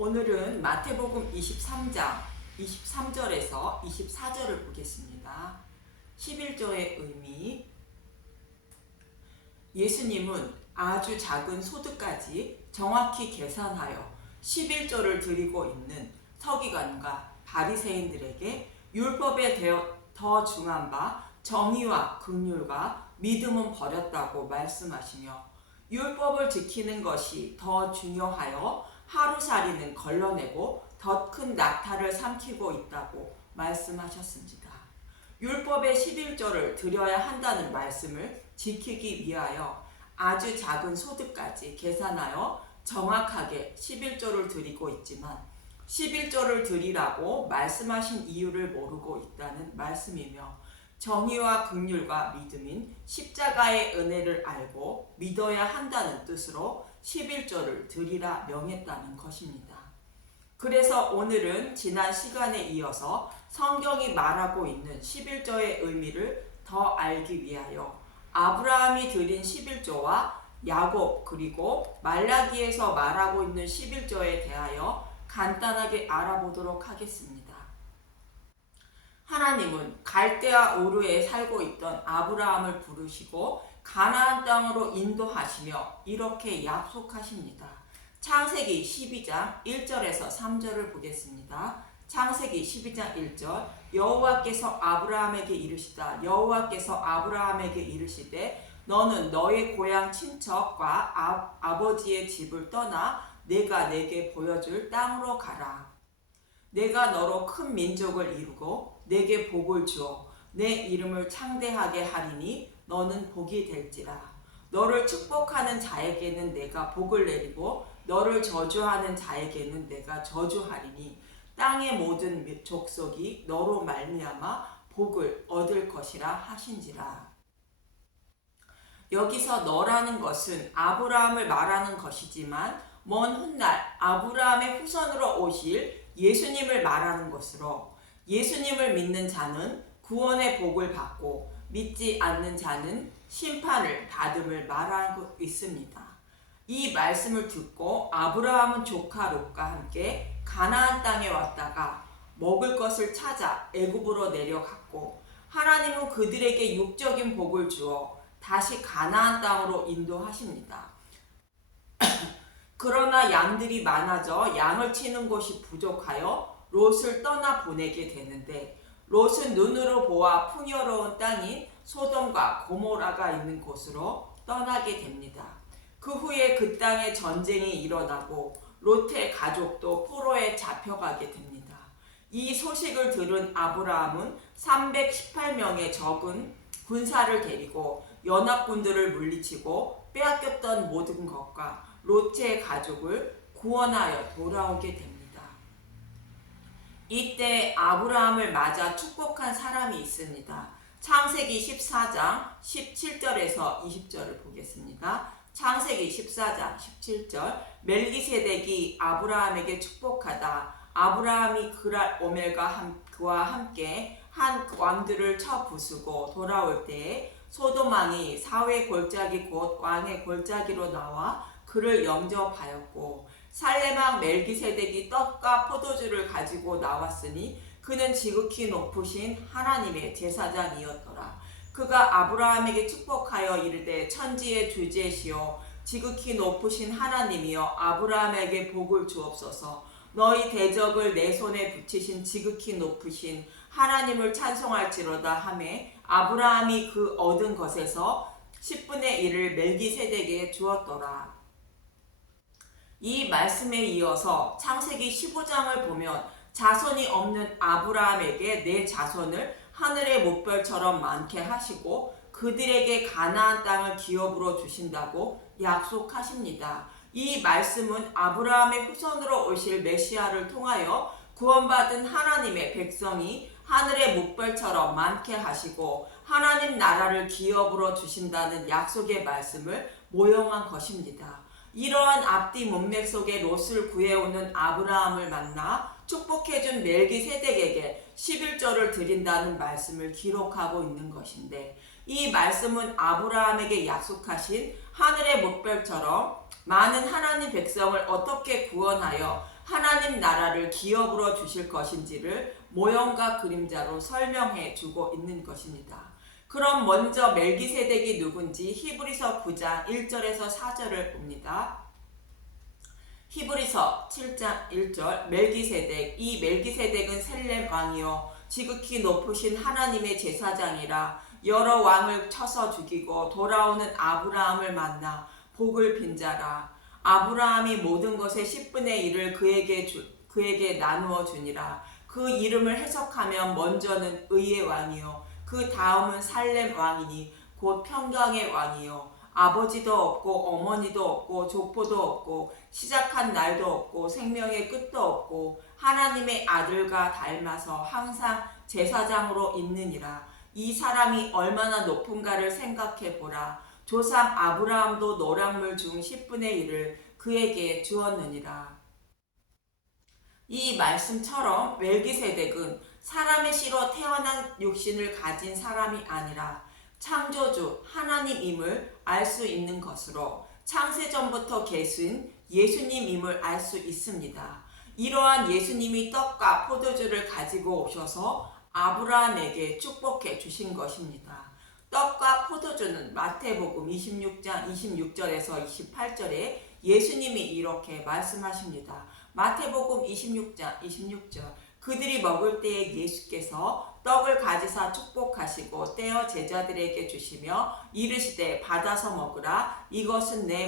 오늘은 마태복음 23장 23절에서 24절을 보겠습니다. 11조의 의미. 예수님은 아주 작은 소득까지 정확히 계산하여 11조를 드리고 있는 서기관과 바리새인들에게 율법에 더 중한 바 정의와 긍휼과 믿음은 버렸다고 말씀하시며, 율법을 지키는 것이 더 중요하여 하루살이는 걸러내고 더 큰 낙타를 삼키고 있다고 말씀하셨습니다. 율법의 11조를 드려야 한다는 말씀을 지키기 위하여 아주 작은 소득까지 계산하여 정확하게 11조를 드리고 있지만, 11조를 드리라고 말씀하신 이유를 모르고 있다는 말씀이며, 정의와 긍휼과 믿음인 십자가의 은혜를 알고 믿어야 한다는 뜻으로 11조를 드리라 명했다는 것입니다. 그래서 오늘은 지난 시간에 이어서 성경이 말하고 있는 11조의 의미를 더 알기 위하여 아브라함이 드린 11조와 야곱 그리고 말라기에서 말하고 있는 11조에 대하여 간단하게 알아보도록 하겠습니다. 하나님은 갈대아 우르에 살고 있던 아브라함을 부르시고 가나안 땅으로 인도하시며 이렇게 약속하십니다. 창세기 12장 1절에서 3절을 보겠습니다. 창세기 12장 1절. 여호와께서 아브라함에게 이르시되 너는 너의 고향 친척과 아버지의 집을 떠나 내가 내게 보여줄 땅으로 가라. 내가 너로 큰 민족을 이루고 내게 복을 주어 내 이름을 창대하게 하리니 너는 복이 될지라. 너를 축복하는 자에게는 내가 복을 내리고 너를 저주하는 자에게는 내가 저주하리니 땅의 모든 족속이 너로 말미암아 복을 얻을 것이라 하신지라. 여기서 너라는 것은 아브라함을 말하는 것이지만 먼 훗날 아브라함의 후손으로 오실 예수님을 말하는 것으로, 예수님을 믿는 자는 구원의 복을 받고 믿지 않는 자는 심판을 받음을 말하고 있습니다. 이 말씀을 듣고 아브라함은 조카 롯과 함께 가나안 땅에 왔다가 먹을 것을 찾아 애굽으로 내려갔고, 하나님은 그들에게 육적인 복을 주어 다시 가나안 땅으로 인도하십니다. 그러나 양들이 많아져 양을 치는 곳이 부족하여 롯을 떠나 보내게 되는데, 롯은 눈으로 보아 풍요로운 땅인 소돔과 고모라가 있는 곳으로 떠나게 됩니다. 그 후에 그 땅에 전쟁이 일어나고 롯의 가족도 포로에 잡혀가게 됩니다. 이 소식을 들은 아브라함은 318명의 적은 군사를 데리고 연합군들을 물리치고 빼앗겼던 모든 것과 롯의 가족을 구원하여 돌아오게 됩니다. 이때 아브라함을 맞아 축복한 사람이 있습니다. 창세기 14장 17절에서 20절을 보겠습니다. 창세기 14장 17절. 멜기세덱이 아브라함에게 축복하다 아브라함이 그랄 오멜과 그와 함께 한 왕들을 쳐 부수고 돌아올 때에 소돔 왕이 사회 골짜기 곧 왕의 골짜기로 나와 그를 영접하였고, 살렘 왕 멜기세덱이 떡과 포도주를 가지고 나왔으니 그는 지극히 높으신 하나님의 제사장이었더라. 그가 아브라함에게 축복하여 이르되 천지의 주제시오 지극히 높으신 하나님이여 아브라함에게 복을 주옵소서. 너희 대적을 내 손에 붙이신 지극히 높으신 하나님을 찬송할지로다 하매 아브라함이 그 얻은 것에서 10분의 1을 멜기세덱에게 주었더라. 이 말씀에 이어서 창세기 15장을 보면 자손이 없는 아브라함에게 내 자손을 하늘의 뭇별처럼 많게 하시고 그들에게 가나안 땅을 기업으로 주신다고 약속하십니다. 이 말씀은 아브라함의 후손으로 오실 메시아를 통하여 구원받은 하나님의 백성이 하늘의 뭇별처럼 많게 하시고 하나님 나라를 기업으로 주신다는 약속의 말씀을 모형한 것입니다. 이러한 앞뒤 문맥 속에 롯을 구해오는 아브라함을 만나 축복해준 멜기세덱에게 11조를 드린다는 말씀을 기록하고 있는 것인데, 이 말씀은 아브라함에게 약속하신 하늘의 뭇별처럼 많은 하나님 백성을 어떻게 구원하여 하나님 나라를 기업으로 주실 것인지를 모형과 그림자로 설명해 주고 있는 것입니다. 그럼 먼저 멜기세덱이 누군지 히브리서 9장 1절에서 4절을 봅니다. 히브리서 7장 1절 멜기세덱 이 멜기세덱은 셀렘 왕이요 지극히 높으신 하나님의 제사장이라 여러 왕을 쳐서 죽이고 돌아오는 아브라함을 만나 복을 빈 자라. 아브라함이 모든 것의 10분의 1을 그에게 나누어 주니라. 그 이름을 해석하면 먼저는 의의 왕이요 그 다음은 살렘 왕이니 곧 평강의 왕이요 아버지도 없고 어머니도 없고 족보도 없고 시작한 날도 없고 생명의 끝도 없고 하나님의 아들과 닮아서 항상 제사장으로 있느니라. 이 사람이 얼마나 높은가를 생각해 보라. 조상 아브라함도 노량물 중 10분의 1을 그에게 주었느니라. 이 말씀처럼 멜기세덱은 사람의 씨로 태어난 육신을 가진 사람이 아니라 창조주 하나님임을 알 수 있는 것으로 창세전부터 계신 예수님임을 알 수 있습니다. 이러한 예수님이 떡과 포도주를 가지고 오셔서 아브라함에게 축복해 주신 것입니다. 떡과 포도주는 마태복음 26장 26절에서 28절에 예수님이 이렇게 말씀하십니다. 마태복음 26장 26절 그들이 먹을 때에 예수께서 떡을 가지사 축복하시고 떼어 제자들에게 주시며 이르시되 받아서 먹으라 이것은 내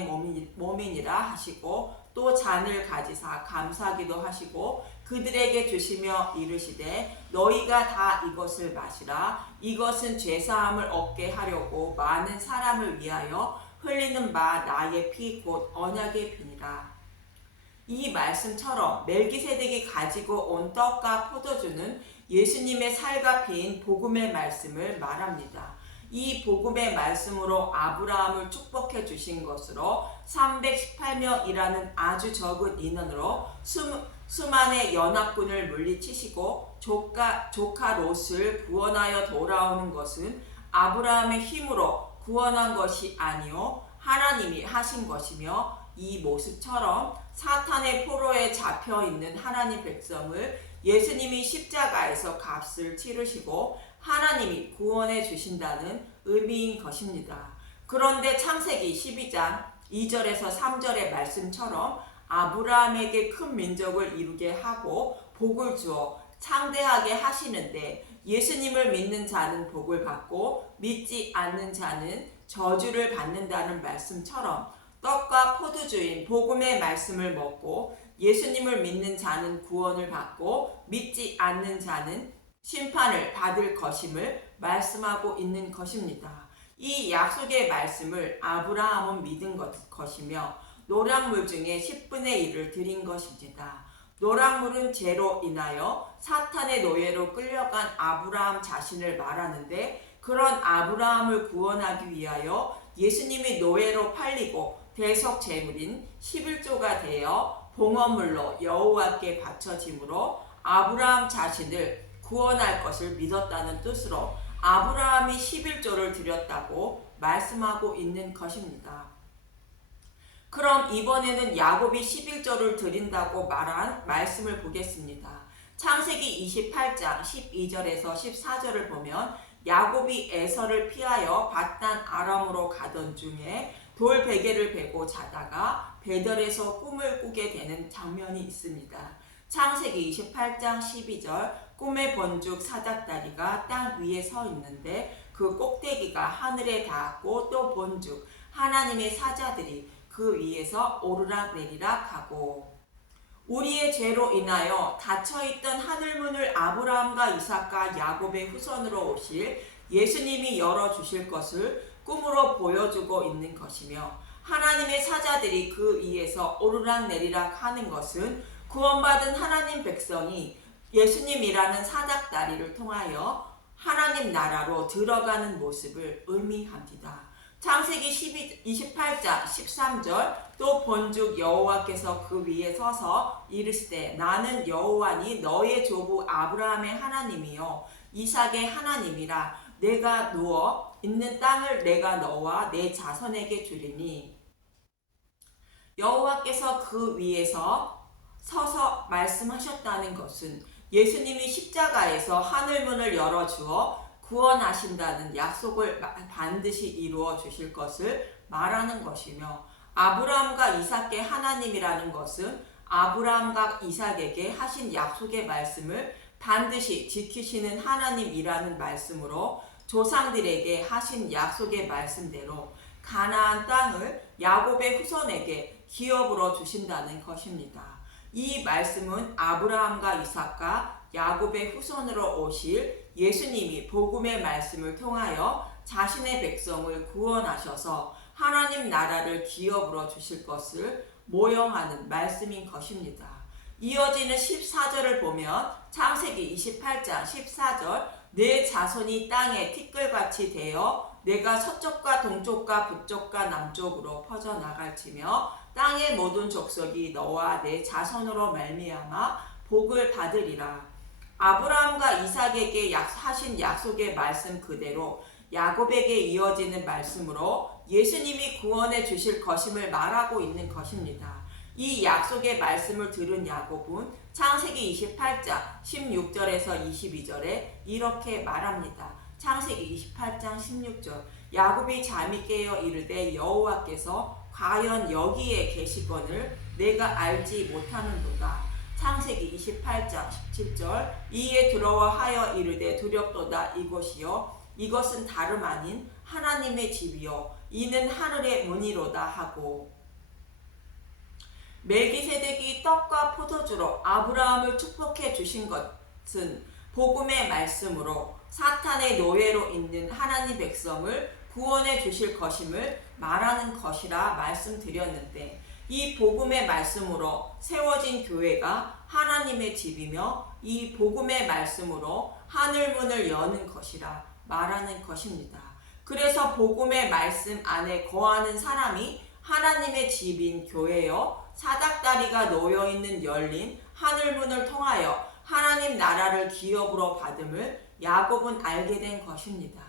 몸이니라 하시고 또 잔을 가지사 감사기도 하시고 그들에게 주시며 이르시되 너희가 다 이것을 마시라 이것은 죄사함을 얻게 하려고 많은 사람을 위하여 흘리는 바 나의 피 곧 언약의 피니라. 이 말씀처럼 멜기세덱이 가지고 온 떡과 포도주는 예수님의 살과 피인 복음의 말씀을 말합니다. 이 복음의 말씀으로 아브라함을 축복해 주신 것으로 318명이라는 아주 적은 인원으로 수만의 연합군을 물리치시고 조카 롯을 구원하여 돌아오는 것은 아브라함의 힘으로 구원한 것이 아니요 하나님이 하신 것이며 이 모습처럼 사탄의 포로에 잡혀 있는 하나님 백성을 예수님이 십자가에서 값을 치르시고 하나님이 구원해 주신다는 의미인 것입니다. 그런데 창세기 12장 2절에서 3절의 말씀처럼 아브라함에게 큰 민족을 이루게 하고 복을 주어 창대하게 하시는데 예수님을 믿는 자는 복을 받고 믿지 않는 자는 저주를 받는다는 말씀처럼 떡과 포도주인 복음의 말씀을 먹고 예수님을 믿는 자는 구원을 받고 믿지 않는 자는 심판을 받을 것임을 말씀하고 있는 것입니다. 이 약속의 말씀을 아브라함은 믿은 것이며 노량물 중에 10분의 1을 드린 것입니다. 노량물은 죄로 인하여 사탄의 노예로 끌려간 아브라함 자신을 말하는데 그런 아브라함을 구원하기 위하여 예수님이 노예로 팔리고 대속 제물인 11조가 되어 봉헌물로 여호와께 바쳐짐으로 아브라함 자신을 구원할 것을 믿었다는 뜻으로 아브라함이 11조를 드렸다고 말씀하고 있는 것입니다. 그럼 이번에는 야곱이 11조를 드린다고 말한 말씀을 보겠습니다. 창세기 28장 12절에서 14절을 보면 야곱이 에서를 피하여 밧단 아람으로 가던 중에 돌 베개를 베고 자다가 베델에서 꿈을 꾸게 되는 장면이 있습니다. 창세기 28장 12절 꿈에 본즉 사닥다리가 땅 위에 서 있는데 그 꼭대기가 하늘에 닿았고 또 본즉 하나님의 사자들이 그 위에서 오르락내리락 하고 우리의 죄로 인하여 닫혀있던 하늘문을 아브라함과 이삭과 야곱의 후손으로 오실 예수님이 열어주실 것을 꿈으로 보여주고 있는 것이며 하나님의 사자들이 그 위에서 오르락내리락 하는 것은 구원받은 하나님 백성이 예수님이라는 사닥다리를 통하여 하나님 나라로 들어가는 모습을 의미합니다. 창세기 28장 13절 또 본즉 여호와께서 그 위에 서서 이르시되 나는 여호와니 너의 조부 아브라함의 하나님이요 이삭의 하나님이라 내가 누워 있는 땅을 내가 너와 내 자손에게 주리니 여호와께서 그 위에서 서서 말씀하셨다는 것은 예수님이 십자가에서 하늘문을 열어주어 구원하신다는 약속을 반드시 이루어 주실 것을 말하는 것이며, 아브라함과 이삭의 하나님이라는 것은 아브라함과 이삭에게 하신 약속의 말씀을 반드시 지키시는 하나님이라는 말씀으로 조상들에게 하신 약속의 말씀대로 가나안 땅을 야곱의 후손에게 기업으로 주신다는 것입니다. 이 말씀은 아브라함과 이삭과 야곱의 후손으로 오실 예수님이 복음의 말씀을 통하여 자신의 백성을 구원하셔서 하나님 나라를 기업으로 주실 것을 모형하는 말씀인 것입니다. 이어지는 14절을 보면 창세기 28장 14절, 내 자손이 땅에 티끌같이 되어 내가 서쪽과 동쪽과 북쪽과 남쪽으로 퍼져나갈지며 땅의 모든 족속이 너와 내 자손으로 말미암아 복을 받으리라. 아브라함과 이삭에게 하신 약속의 말씀 그대로 야곱에게 이어지는 말씀으로 예수님이 구원해 주실 것임을 말하고 있는 것입니다. 이 약속의 말씀을 들은 야곱은 창세기 28장 16절에서 22절에 이렇게 말합니다. 창세기 28장 16절, 야곱이 잠이 깨어 이르되 여호와께서 과연 여기에 계시거늘 내가 알지 못하는도다. 창세기 28장 17절, 이에 들어와 하여 이르되 두렵도다. 이곳이요 이것은 다름 아닌 하나님의 집이요 이는 하늘의 문이로다 하고, 멜기세덱이 떡과 포도주로 아브라함을 축복해 주신 것은 복음의 말씀으로 사탄의 노예로 있는 하나님 백성을 구원해 주실 것임을 말하는 것이라 말씀드렸는데, 이 복음의 말씀으로 세워진 교회가 하나님의 집이며 이 복음의 말씀으로 하늘문을 여는 것이라 말하는 것입니다. 그래서 복음의 말씀 안에 거하는 사람이 하나님의 집인 교회요, 사닥다리가 놓여있는 열린 하늘문을 통하여 하나님 나라를 기업으로 받음을 야곱은 알게 된 것입니다.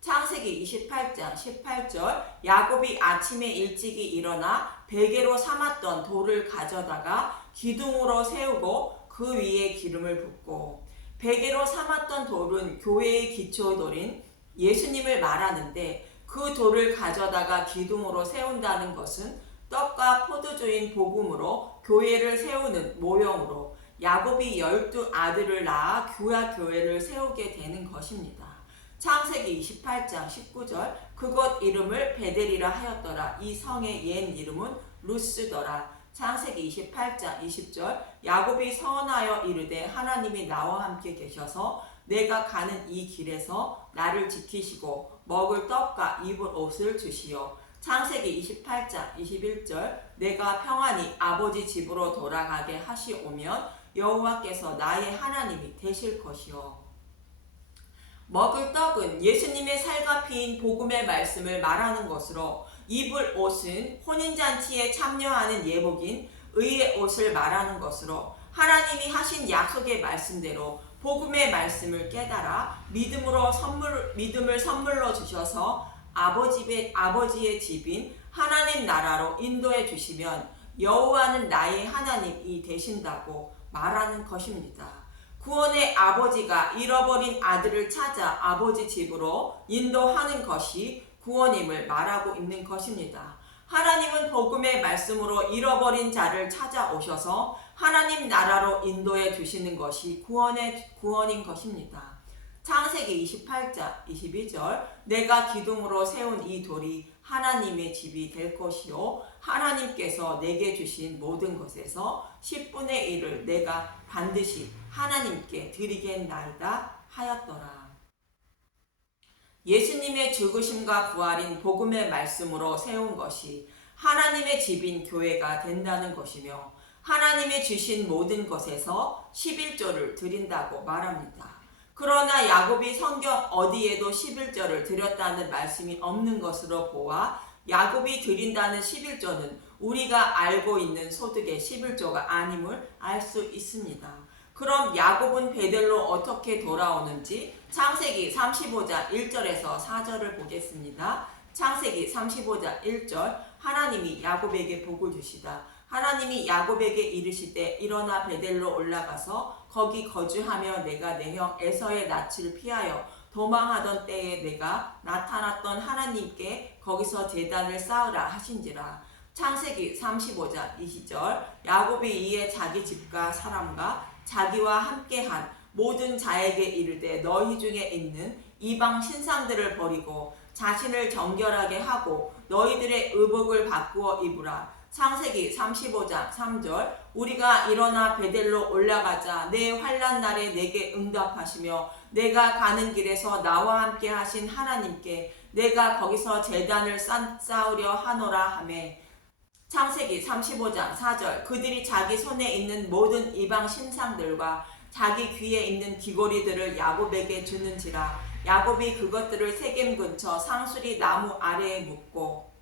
창세기 28장 18절, 야곱이 아침에 일찍이 일어나 베개로 삼았던 돌을 가져다가 기둥으로 세우고 그 위에 기름을 붓고, 베개로 삼았던 돌은 교회의 기초돌인 예수님을 말하는데, 그 돌을 가져다가 기둥으로 세운다는 것은 떡과 포도주인 복음으로 교회를 세우는 모형으로 야곱이 12아들을 낳아 규약 교회를 세우게 되는 것입니다. 창세기 28장 19절, 그곳 이름을 베델이라 하였더라. 이 성의 옛 이름은 루스더라. 창세기 28장 20절, 야곱이 서원하여 이르되 하나님이 나와 함께 계셔서 내가 가는 이 길에서 나를 지키시고 먹을 떡과 입을 옷을 주시오. 창세기 28장 21절, 내가 평안히 아버지 집으로 돌아가게 하시오면 여호와께서 나의 하나님이 되실 것이요. 먹을 떡은 예수님의 살과 피인 복음의 말씀을 말하는 것으로, 입을 옷은 혼인잔치에 참여하는 예복인 의의 옷을 말하는 것으로, 하나님이 하신 약속의 말씀대로 복음의 말씀을 깨달아 믿음을 선물로 주셔서 아버지의 집인 하나님 나라로 인도해 주시면 여호와는 나의 하나님이 되신다고 말하는 것입니다. 구원의 아버지가 잃어버린 아들을 찾아 아버지 집으로 인도하는 것이 구원임을 말하고 있는 것입니다. 하나님은 복음의 말씀으로 잃어버린 자를 찾아오셔서 하나님 나라로 인도해 주시는 것이 구원인 것입니다. 창세기 28장 22절, 내가 기둥으로 세운 이 돌이 하나님의 집이 될 것이요 하나님께서 내게 주신 모든 것에서 10분의 1을 내가 반드시 하나님께 드리겠나이다 하였더라. 예수님의 죽으심과 부활인 복음의 말씀으로 세운 것이 하나님의 집인 교회가 된다는 것이며, 하나님이 주신 모든 것에서 11조를 드린다고 말합니다. 그러나 야곱이 성경 어디에도 11조를 드렸다는 말씀이 없는 것으로 보아 야곱이 드린다는 11조는 우리가 알고 있는 소득의 11조가 아님을 알 수 있습니다. 그럼 야곱은 베델로 어떻게 돌아오는지 창세기 35장 1절에서 4절을 보겠습니다. 창세기 35장 1절, 하나님이 야곱에게 복을 주시다. 하나님이 야곱에게 이르시되 일어나 베델로 올라가서 거기 거주하며 내가 내 형 에서의 낯을 피하여 도망하던 때에 내가 나타났던 하나님께 거기서 제단을 쌓으라 하신지라. 창세기 35장 20절. 야곱이 이에 자기 집과 사람과 자기와 함께한 모든 자에게 이르되 너희 중에 있는 이방 신상들을 버리고 자신을 정결하게 하고 너희들의 의복을 바꾸어 입으라. 창세기 35장 3절. 우리가 일어나 베델로 올라가자 내 환난 날에 내게 응답하시며 내가 가는 길에서 나와 함께 하신 하나님께 내가 거기서 제단을 쌓으려 하노라 하매. 창세기 35장 4절. 그들이 자기 손에 있는 모든 이방 신상들과 자기 귀에 있는 귀고리들을 야곱에게 주는지라. 야곱이 그것들을 세겜 근처 상수리 나무 아래에 묻고.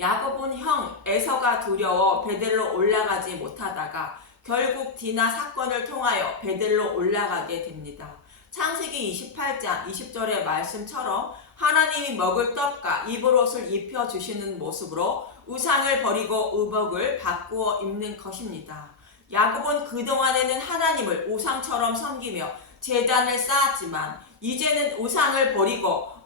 야곱은 형 에서가 두려워 베델로 올라가지 못하다가 결국 디나 사건을 통하여 베델로 올라가게 됩니다. 창세기 28장 20절의 말씀처럼 하나님이 먹을 떡과 입을 옷을 입혀주시는 모습으로 우상을 버리고 의복을 바꾸어 입는 것입니다. 야곱은 그동안에는 하나님을 우상처럼 섬기며 제단을 쌓았지만 이제는 우상을 버리고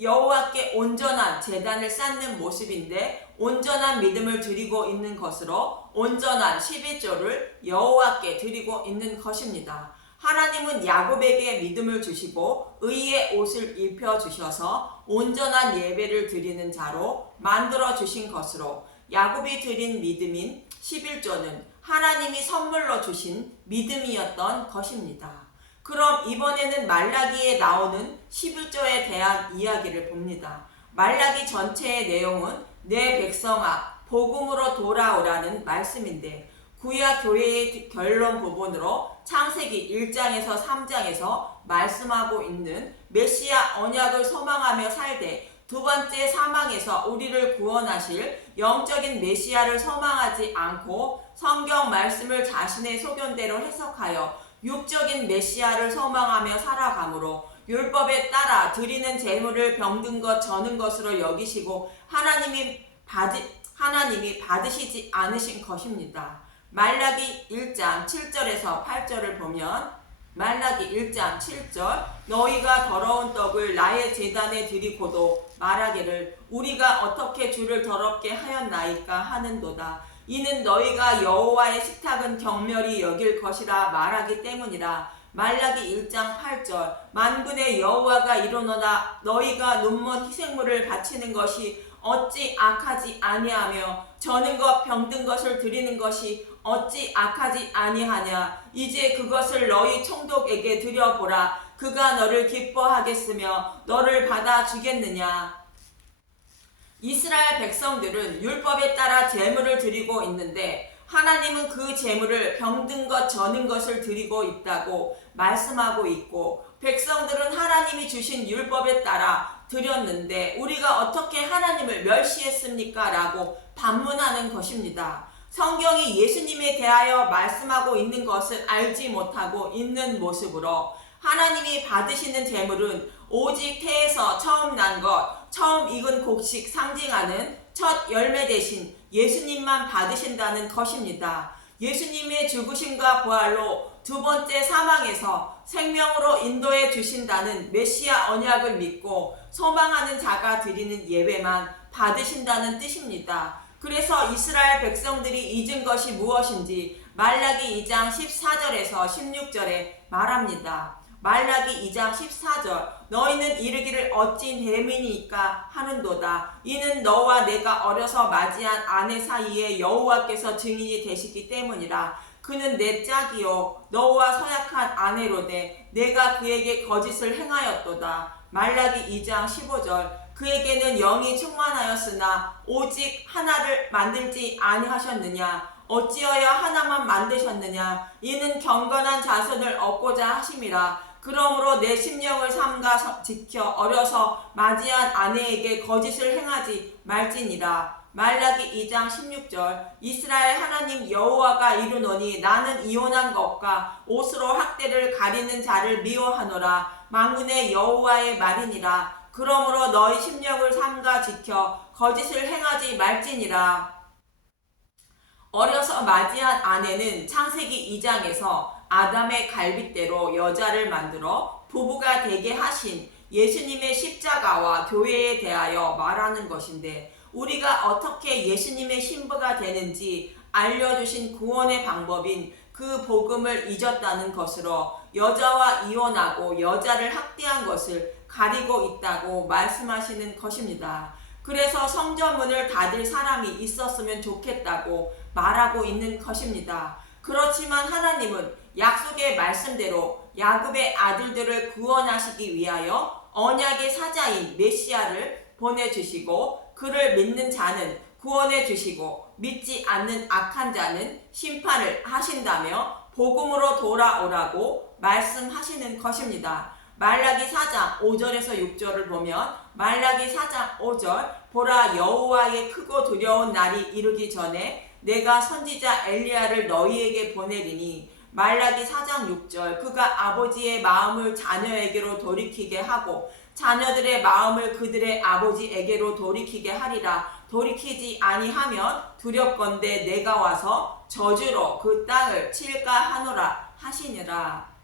여호와께 온전한 제단을 쌓는 모습인데 온전한 믿음을 드리고 있는 것으로 온전한 11조를 여호와께 드리고 있는 것입니다. 하나님은 야곱에게 믿음을 주시고 의의 옷을 입혀주셔서 온전한 예배를 드리는 자로 만들어 주신 것으로 야곱이 드린 믿음인 11조는 하나님이 선물로 주신 믿음이었던 것입니다. 그럼 이번에는 말라기에 나오는 11조에 대한 이야기를 봅니다. 말라기 전체의 내용은 내 백성아 복음으로 돌아오라는 말씀인데 구약 교회의 결론 부분으로 창세기 1장에서 3장에서 말씀하고 있는 메시아 언약을 소망하며 살되 두 번째 사망에서 우리를 구원하실 영적인 메시아를 소망하지 않고 성경 말씀을 자신의 소견대로 해석하여 육적인 메시아를 소망하며 살아가므로 율법에 따라 드리는 제물을 병든 것 저는 것으로 여기시고 하나님이 받으시지 않으신 것입니다. 말라기 1장 7절에서 8절을 보면 말라기 1장 7절. 너희가 더러운 떡을 나의 제단에 드리고도 말하기를 우리가 어떻게 주를 더럽게 하였나이까 하는도다. 이는 너희가 여호와의 식탁은 경멸히 여길 것이라 말하기 때문이라. 말라기 1장 8절. 만군의 여호와가 이르노다. 너희가 눈먼 희생물을 바치는 것이 어찌 악하지 아니하며 저는 것 병든 것을 드리는 것이 어찌 악하지 아니하냐. 이제 그것을 너희 총독에게 드려보라. 그가 너를 기뻐하겠으며 너를 받아 주겠느냐. 이스라엘 백성들은 율법에 따라 제물을 드리고 있는데 하나님은 그 제물을 병든 것 저는 것을 드리고 있다고 말씀하고 있고 백성들은 하나님이 주신 율법에 따라 드렸는데 우리가 어떻게 하나님을 멸시했습니까? 라고 반문하는 것입니다. 성경이 예수님에 대하여 말씀하고 있는 것을 알지 못하고 있는 모습으로 하나님이 받으시는 제물은 오직 태에서 처음 난 것, 처음 익은 곡식 상징하는 첫 열매 대신 예수님만 받으신다는 것입니다. 예수님의 죽으심과 부활로 두 번째 사망에서 생명으로 인도해 주신다는 메시아 언약을 믿고 소망하는 자가 드리는 예배만 받으신다는 뜻입니다. 그래서 이스라엘 백성들이 잊은 것이 무엇인지 말라기 2장 14절에서 16절에 말합니다. 말라기 2장 14절. 너희는 이르기를 어찌 내민이니까 하는도다. 이는 너와 내가 어려서 맞이한 아내 사이에 여호와께서 증인이 되시기 때문이라. 그는 내 짝이요 너와 서약한 아내로되 내가 그에게 거짓을 행하였도다. 말라기 2장 15절. 그에게는 영이 충만하였으나 오직 하나를 만들지 아니하셨느냐. 어찌하여 하나만 만드셨느냐. 이는 경건한 자손을 얻고자 하심이라. 그러므로 내 심령을 삼가 지켜 어려서 맞이한 아내에게 거짓을 행하지 말지니라. 말라기 2장 16절. 이스라엘 하나님 여호와가 이르노니 나는 이혼한 것과 옷으로 학대를 가리는 자를 미워하노라. 만군의 여호와의 말이니라. 그러므로 너희 심령을 삼가 지켜 거짓을 행하지 말지니라. 어려서 맞이한 아내는 창세기 2장에서 아담의 갈빗대로 여자를 만들어 부부가 되게 하신 예수님의 십자가와 교회에 대하여 말하는 것인데, 우리가 어떻게 예수님의 신부가 되는지 알려주신 구원의 방법인 그 복음을 잊었다는 것으로 여자와 이혼하고 여자를 학대한 것을 가리고 있다고 말씀하시는 것입니다. 그래서 성전문을 닫을 사람이 있었으면 좋겠다고 말하고 있는 것입니다. 그렇지만 하나님은 약속의 말씀대로 야곱의 아들들을 구원하시기 위하여 언약의 사자인 메시아를 보내주시고, 그를 믿는 자는 구원해 주시고 믿지 않는 악한 자는 심판을 하신다며 복음으로 돌아오라고 말씀하시는 것입니다. 말라기 4장 5절에서 6절을 보면, 말라기 4장 5절, 보라, 여호와의 크고 두려운 날이 이르기 전에 내가 선지자 엘리야를 너희에게 보내리니, 말라기 4장 6절, 그가 아버지의 마음을 자녀에게로 돌이키게 하고 자녀들의 마음을 그들의 아버지에게로 돌이키게 하리라. 돌이키지 아니하면 두렵건대 내가 와서 저주로 그 땅을 칠까 하노라 하시니라.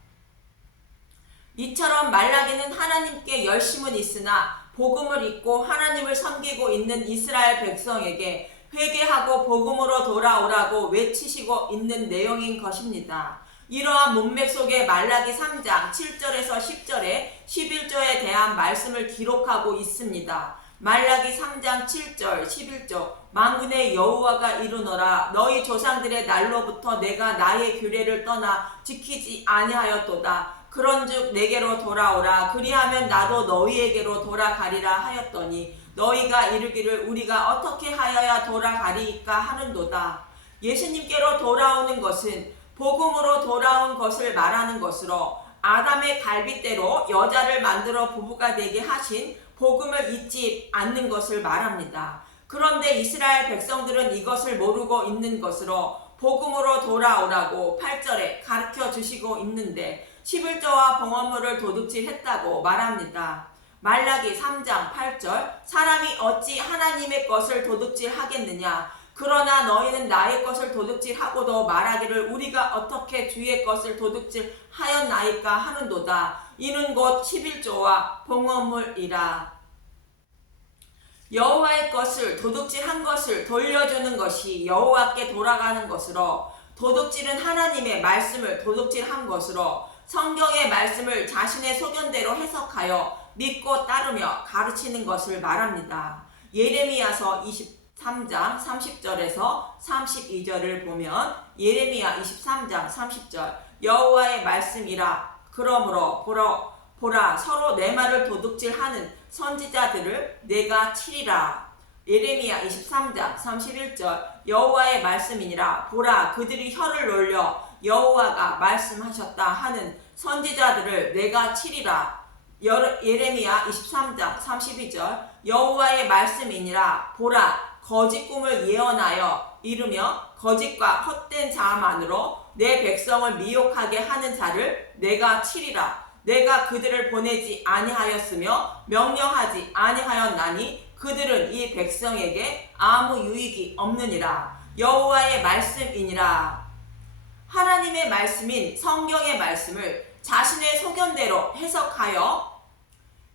이처럼 말라기는 하나님께 열심은 있으나 복음을 잊고 하나님을 섬기고 있는 이스라엘 백성에게 회개하고 복음으로 돌아오라고 외치시고 있는 내용인 것입니다. 이러한 문맥 속에 말라기 3장 7절에서 10절에 11조에 대한 말씀을 기록하고 있습니다. 말라기 3장 7절 11조, 만군의 여호와가 이르노라, 너희 조상들의 날로부터 내가 나의 규례를 떠나 지키지 아니하였도다. 그런즉 내게로 돌아오라, 그리하면 나도 너희에게로 돌아가리라 하였더니 너희가 이르기를 우리가 어떻게 하여야 돌아가리이까 하는도다. 예수님께로 돌아오는 것은 복음으로 돌아온 것을 말하는 것으로, 아담의 갈빗대로 여자를 만들어 부부가 되게 하신 복음을 잊지 않는 것을 말합니다. 그런데 이스라엘 백성들은 이것을 모르고 있는 것으로 복음으로 돌아오라고 8절에 가르쳐 주시고 있는데 11조와 봉헌물을 도둑질했다고 말합니다. 말라기 3장 8절, 사람이 어찌 하나님의 것을 도둑질하겠느냐, 그러나 너희는 나의 것을 도둑질하고도 말하기를 우리가 어떻게 주의 것을 도둑질하였나이까 하는도다. 이는 곧 11조와 봉헌물이라. 여호와의 것을 도둑질한 것을 돌려주는 것이 여호와께 돌아가는 것으로, 도둑질은 하나님의 말씀을 도둑질한 것으로 성경의 말씀을 자신의 소견대로 해석하여 믿고 따르며 가르치는 것을 말합니다. 예레미야서 23장 30절에서 32절을 보면, 예레미야 23장 30절, 여호와의 말씀이라. 그러므로 보라 서로 내 말을 도둑질하는 선지자들을 내가 치리라. 예레미야 23장 31절, 여호와의 말씀이니라. 보라 그들이 혀를 놀려 여호와가 말씀하셨다 하는 선지자들을 내가 치리라. 예레미야 23장 32절, 여호와의 말씀이니라. 보라 거짓 꿈을 예언하여 이르며 거짓과 헛된 자만으로 내 백성을 미혹하게 하는 자를 내가 치리라. 내가 그들을 보내지 아니하였으며 명령하지 아니하였나니 그들은 이 백성에게 아무 유익이 없느니라. 여호와의 말씀이니라. 하나님의 말씀인 성경의 말씀을 자신의 소견대로 해석하여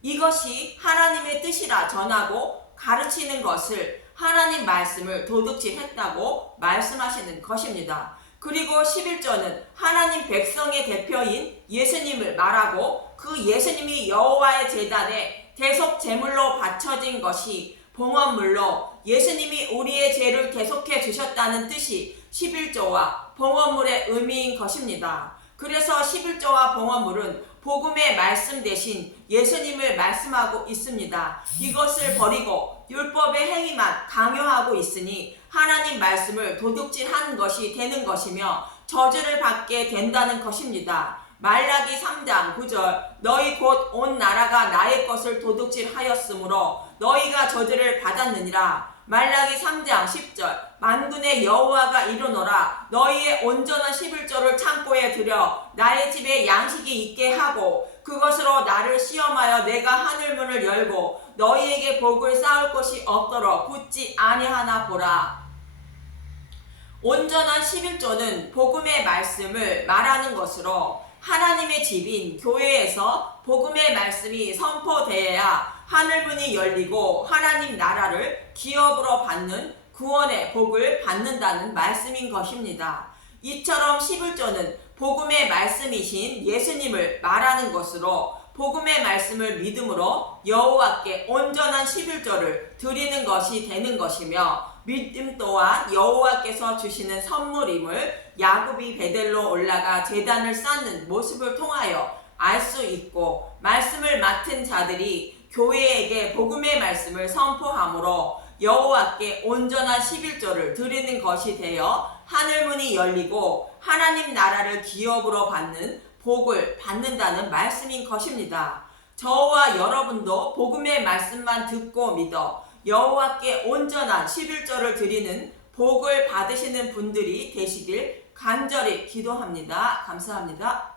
이것이 하나님의 뜻이라 전하고 가르치는 것을 하나님 말씀을 도둑질했다고 말씀하시는 것입니다. 그리고 11조는 하나님 백성의 대표인 예수님을 말하고, 그 예수님이 여호와의 제단에 대속 제물로 바쳐진 것이 봉헌물로 예수님이 우리의 죄를 대속해 주셨다는 뜻이 11조와 봉헌물의 의미인 것입니다. 그래서 11조와 봉헌물은 복음의 말씀 대신 예수님을 말씀하고 있습니다. 이것을 버리고 율법의 행위만 강요하고 있으니 하나님 말씀을 도둑질하는 것이 되는 것이며 저주를 받게 된다는 것입니다. 말라기 3장 9절, 너희 곧 온 나라가 나의 것을 도둑질하였으므로 너희가 저주를 받았느니라. 말라기 3장 10절, 만군의 여호와가 이르노라, 너희의 온전한 11조를 창고에 들여 나의 집에 양식이 있게 하고 그것으로 나를 시험하여 내가 하늘문을 열고 너희에게 복을 쌓을 것이 없도록 붙지 아니하나 보라. 온전한 11조는 복음의 말씀을 말하는 것으로 하나님의 집인 교회에서 복음의 말씀이 선포되어야 하늘문이 열리고 하나님 나라를 기업으로 받는 구원의 복을 받는다는 말씀인 것입니다. 이처럼 11조는 복음의 말씀이신 예수님을 말하는 것으로 복음의 말씀을 믿음으로 여호와께 온전한 11조를 드리는 것이 되는 것이며 믿음 또한 여호와께서 주시는 선물임을 야곱이 베델로 올라가 제단을 쌓는 모습을 통하여 알 수 있고 말씀을 맡은 자들이 교회에게 복음의 말씀을 선포함으로 여호와께 온전한 11조를 드리는 것이 되어 하늘문이 열리고 하나님 나라를 기업으로 받는 복을 받는다는 말씀인 것입니다. 저와 여러분도 복음의 말씀만 듣고 믿어 여호와께 온전한 11조를 드리는 복을 받으시는 분들이 되시길 간절히 기도합니다. 감사합니다.